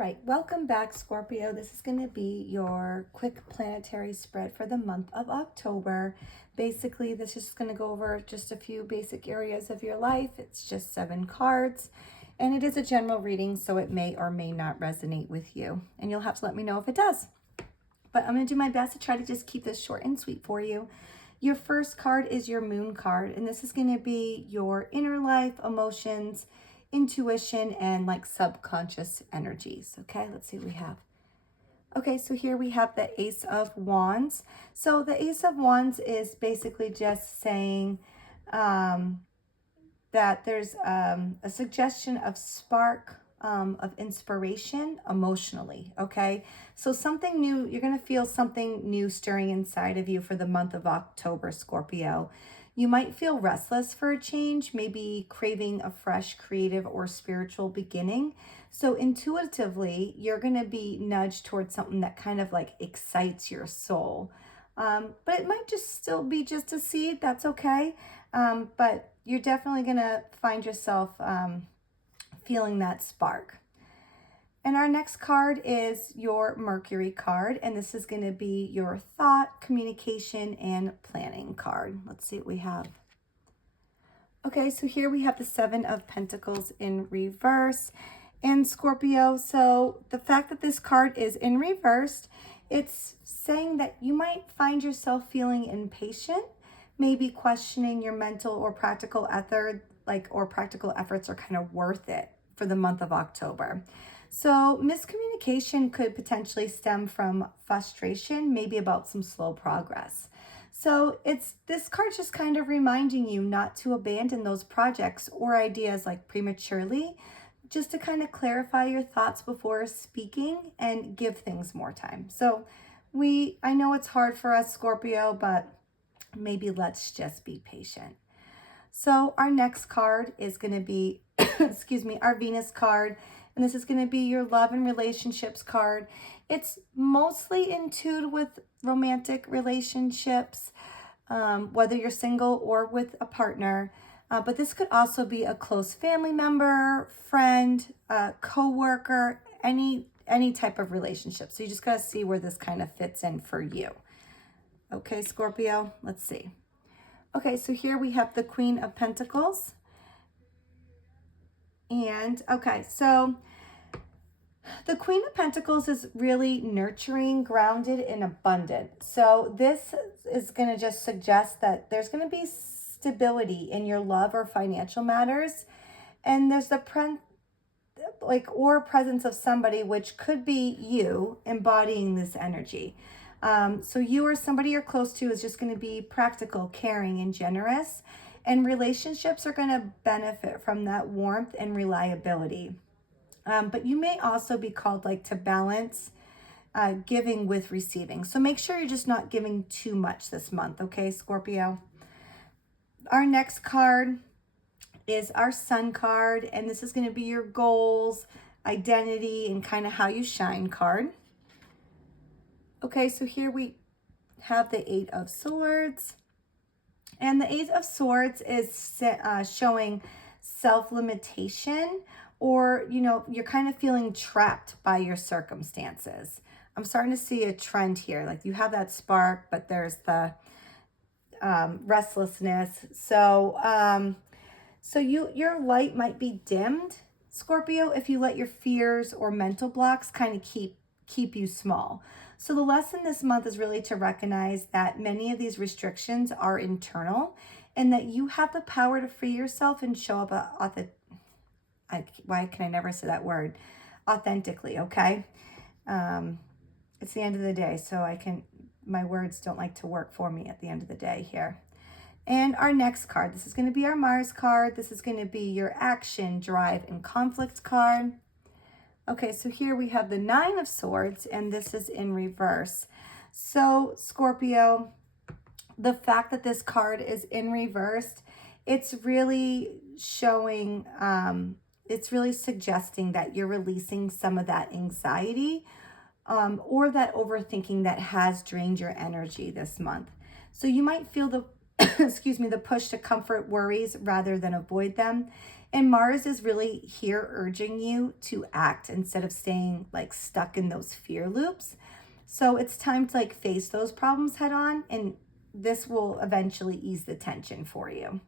right, welcome back, Scorpio. This is going to be your quick planetary spread for the month of October. Basically, this is going to go over just a few basic areas of your life. It's just 7 cards, and it is a general reading, so it may or may not resonate with you. And you'll have to let me know if it does. But I'm going to do my best to try to just keep this short and sweet for you. Your first card is your Moon card, and this is going to be your inner life, emotions, intuition, and like subconscious energies. Okay, let's see what we have. Okay, so here we have the Ace of Wands. So the Ace of Wands is basically just saying that there's a suggestion of spark of inspiration emotionally, okay? So something new, you're going to feel something new stirring inside of you for the month of October, Scorpio. You might feel restless for a change, maybe craving a fresh creative or spiritual beginning. So intuitively, you're going to be nudged towards something that kind of like excites your soul. But it might just still be just a seed. That's okay. But you're definitely going to find yourself feeling that spark. And our next card is your Mercury card, and this is going to be your thought, communication, and planning card. Let's see what we have. Okay, so here we have the 7 of Pentacles in reverse. And Scorpio, so the fact that this card is in reversed, it's saying that you might find yourself feeling impatient, maybe questioning your mental or practical effort, practical efforts are kind of worth it for the month of October. So miscommunication could potentially stem from frustration, maybe about some slow progress. So this card's just kind of reminding you not to abandon those projects or ideas like prematurely, just to kind of clarify your thoughts before speaking and give things more time. So I know it's hard for us, Scorpio, but maybe let's just be patient. So our next card is going to be, excuse me, our Venus card. And this is going to be your love and relationships card. It's mostly in tune with romantic relationships, whether you're single or with a partner. But this could also be a close family member, friend, co-worker, any type of relationship. So you just got to see where this kind of fits in for you. Okay, Scorpio, let's see. Okay, so here we have the Queen of Pentacles. And okay, so the Queen of Pentacles is really nurturing, grounded, and abundant. So this is going to just suggest that there's going to be stability in your love or financial matters. And there's the presence of somebody, which could be you embodying this energy. So you or somebody you're close to is just going to be practical, caring, and generous. And relationships are going to benefit from that warmth and reliability. But you may also be called to balance giving with receiving. So make sure you're just not giving too much this month, okay, Scorpio? Our next card is our Sun card, and this is going to be your goals, identity, and kind of how you shine card. Okay, so here we have the 8 of Swords. And the 8 of Swords is showing self-limitation, or, you're kind of feeling trapped by your circumstances. I'm starting to see a trend here. You have that spark, but there's the restlessness. So your light might be dimmed, Scorpio, if you let your fears or mental blocks kind of keep you small. So the lesson this month is really to recognize that many of these restrictions are internal, and that you have the power to free yourself and show up why can I never say that word? Authentically, okay? It's the end of the day, so my words don't like to work for me at the end of the day here. And our next card, this is going to be our Mars card. This is going to be your action, drive, and conflict card. Okay, so here we have the 9 of Swords, and this is in reverse. So, Scorpio, the fact that this card is in reverse, it's really showing, it's really suggesting that you're releasing some of that anxiety or that overthinking that has drained your energy this month. So you might feel the, excuse me, the push to comfort worries rather than avoid them. And Mars is really here urging you to act instead of staying like stuck in those fear loops. So it's time to like face those problems head on, and this will eventually ease the tension for you.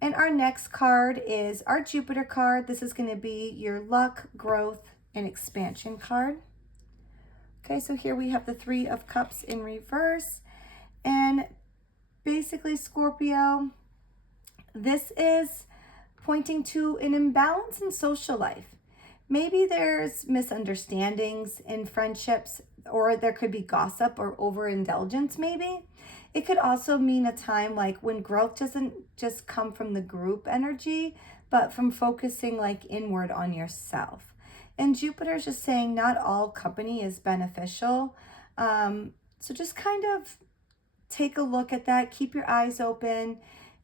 And our next card is our Jupiter card. This is going to be your luck, growth, and expansion card. Okay, so here we have the Three of Cups in reverse. And basically, Scorpio, this is pointing to an imbalance in social life. Maybe there's misunderstandings in friendships, or there could be gossip or overindulgence, maybe. It could also mean a time like when growth doesn't just come from the group energy, but from focusing like inward on yourself. And Jupiter is just saying not all company is beneficial. So just kind of take a look at that, keep your eyes open,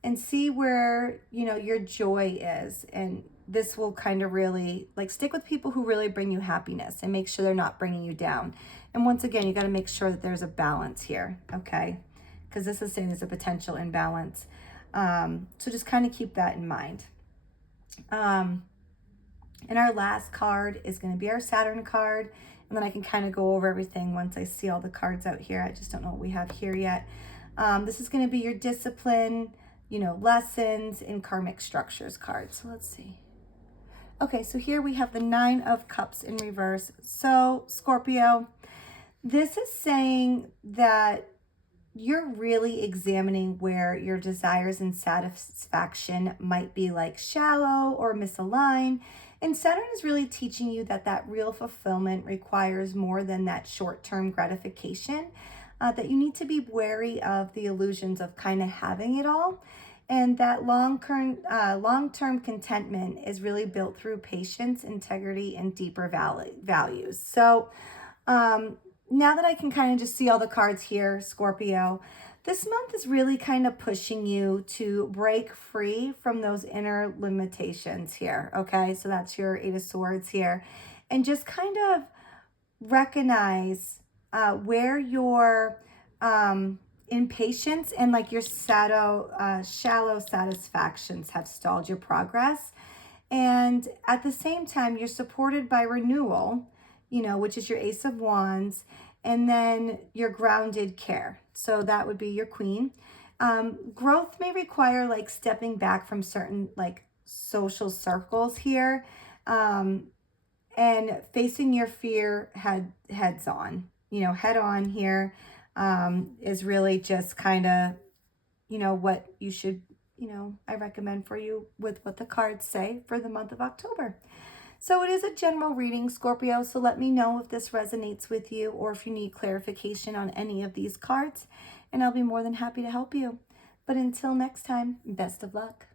and see where, you know, your joy is. And this will kind of really like stick with people who really bring you happiness and make sure they're not bringing you down. And once again, you got to make sure that there's a balance here, okay? Because this is saying there's a potential imbalance. So just kind of keep that in mind. And our last card is going to be our Saturn card. And then I can kind of go over everything once I see all the cards out here. I just don't know what we have here yet. This is going to be your discipline, you know, lessons, and karmic structures card. So let's see. Okay, so here we have the Nine of Cups in reverse. So Scorpio, this is saying that you're really examining where your desires and satisfaction might be like shallow or misaligned. And Saturn is really teaching you that that real fulfillment requires more than that short-term gratification, that you need to be wary of the illusions of kind of having it all. And that long-term contentment is really built through patience, integrity, and deeper values. So now that I can kind of just see all the cards here, Scorpio, this month is really kind of pushing you to break free from those inner limitations here, okay? So that's your Eight of Swords here. And just kind of recognize where your impatience and like your shallow satisfactions have stalled your progress. And at the same time, you're supported by renewal, you know, which is your Ace of Wands, and then your grounded care. So that would be your Queen. Growth may require like stepping back from certain like social circles here, and facing your fear heads on, you know, head on here, is really just kind of, you know, what you should, you know, I recommend for you with what the cards say for the month of October. So it is a general reading, Scorpio, so let me know if this resonates with you or if you need clarification on any of these cards, and I'll be more than happy to help you. But until next time, best of luck.